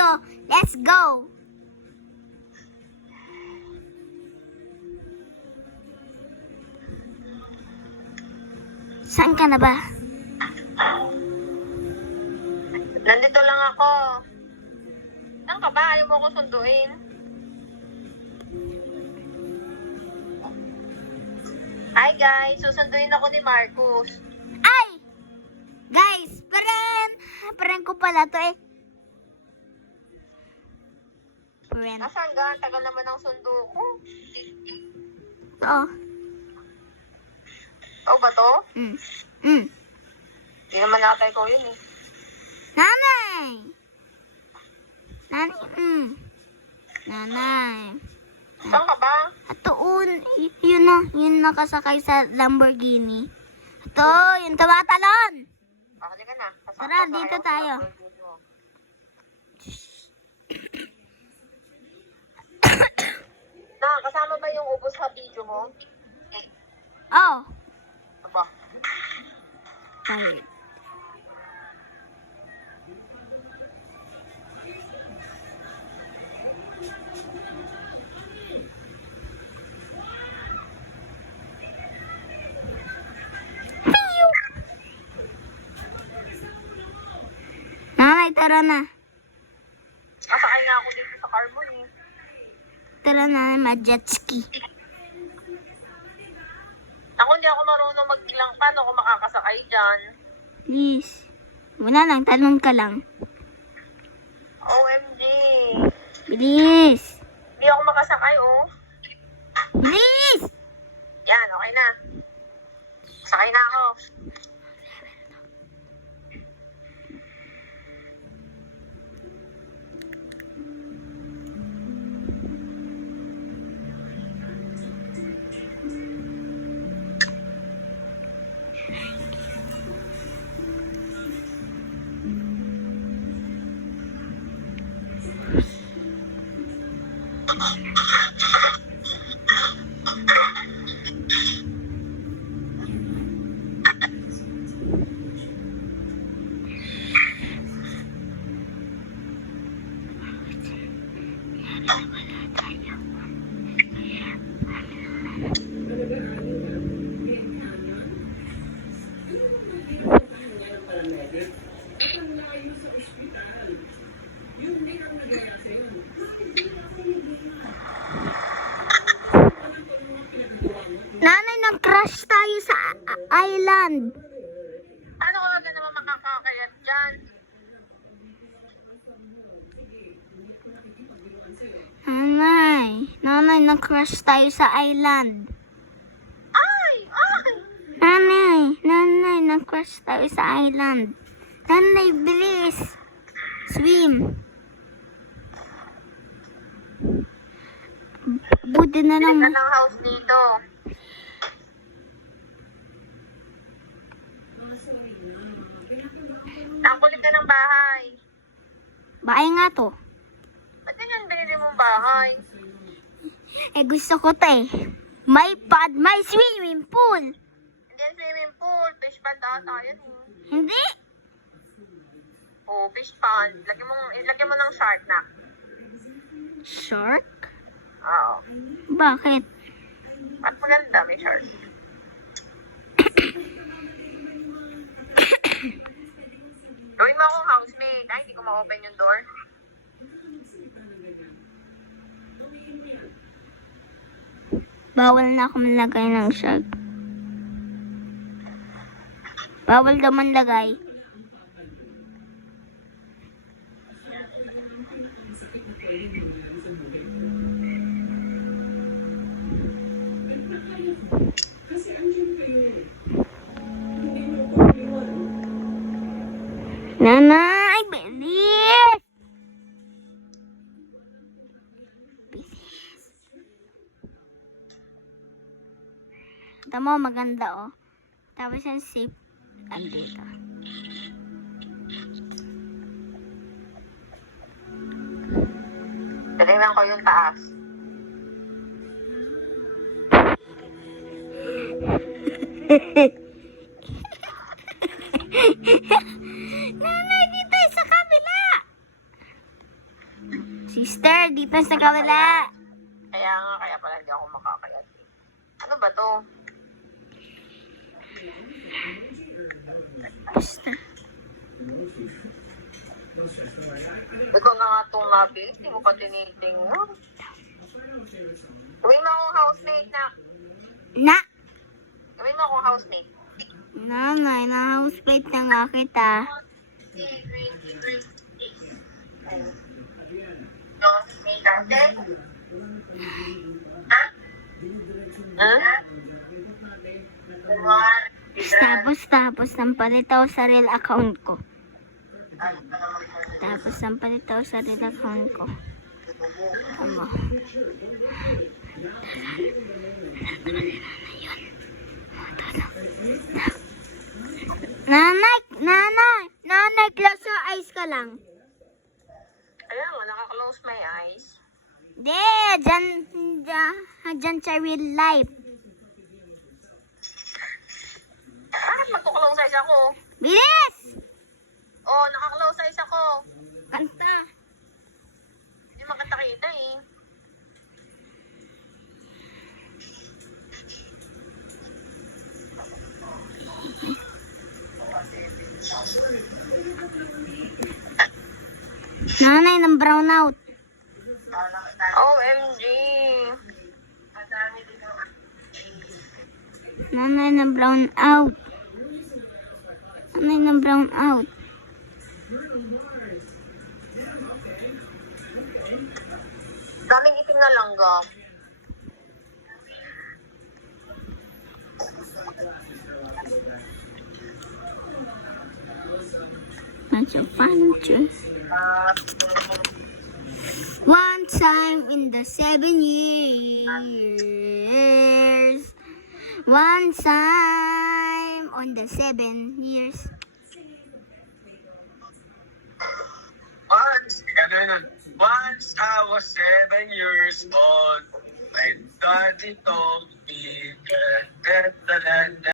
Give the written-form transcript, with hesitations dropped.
tayo. Let's go. Saan ka na ba? Nandito lang ako. Saan ka ba? Ayaw mo ako sunduin. Hi guys, susunduin ako ni Marcus. Ay! Guys, paren ko pala to eh. Paren. Nasaan ka? Tagal naman ang sundo ko. Oo. Oh, ba to? Hindi naman natay ko yun eh. Nanay! Nanay. Saan ka ba? Atoon, yun nakasakay sa Lamborghini. Ito, yung tumatalon. Bakit ka na? Tara, dito tayo. Na, kasama ba yung ubos sa video mo? Oh. Aba. Tired. Nanay, tara na. Kasakay nga ako dito sa car mo eh. Tara na, ma-jet ski. Ako hindi ako marunong magbilang. Paano ako makakasakay dyan? Please. Wala lang, talon ka lang. OMG. Bilis. Hindi ako makasakay oh. Bilis! Yan, okay na. Sakay na ako. Nanay, nag-crash tayo sa island. Paano ka agad naman makakakayat dyan? Nanay, nag-crash tayo sa island. Ay! Ay! Nanay, nag-crash tayo sa island. Nanay, bilis. Swim. Buti na lang. Bili ka ng house dito. Ang kulit na ng bahay. Bahay nga to. Ba't yan binili mong bahay? Eh, gusto ko to eh. May pad, may swimming pool. Hindi yan swimming pool. Fish pond ata yan eh. Hindi. Oh, fish pond. Ilagyan mo ng shark na. Shark? Oo. Bakit? At maganda, may shark. Gawin mo akong housemate. Ay, hindi ko ma-open yung door. Bawal na ako malagay ng shark. Bawal daw manlagay. Nanay, bilis! Bilis. Ito mo, maganda oh. Tapos yung safe. Andito. Tingnan ko yung taas. Nanay, dito sa kabila. Sister, dito sa kabila. Kaya nga, kaya pala hindi ako makakayat. Ano ba to? Sister. Ikaw na nga itong nabili, hindi mo pa tinitingnan. Gawin mo akong housemate na. Na! Gawin mo akong housemate. Nanay, na-housepate na nga kita. Tapos nang palitaw sa real account ko. Tama. Nanay, close your eyes ka lang. Ayan nga, naka-close my eyes. Di, dyan sa real life. Bakit magko-close eyes ako? Bilis! Oh, naka-close eyes ako. Kanta. Hindi makita-kita eh. Nanay, ng brown out. OMG. Nanay, ng brown out. Daming itim na langgam. That's your furniture. One time in the 7 years. One time on the 7 years. Once I was 7 years old, my daddy told me that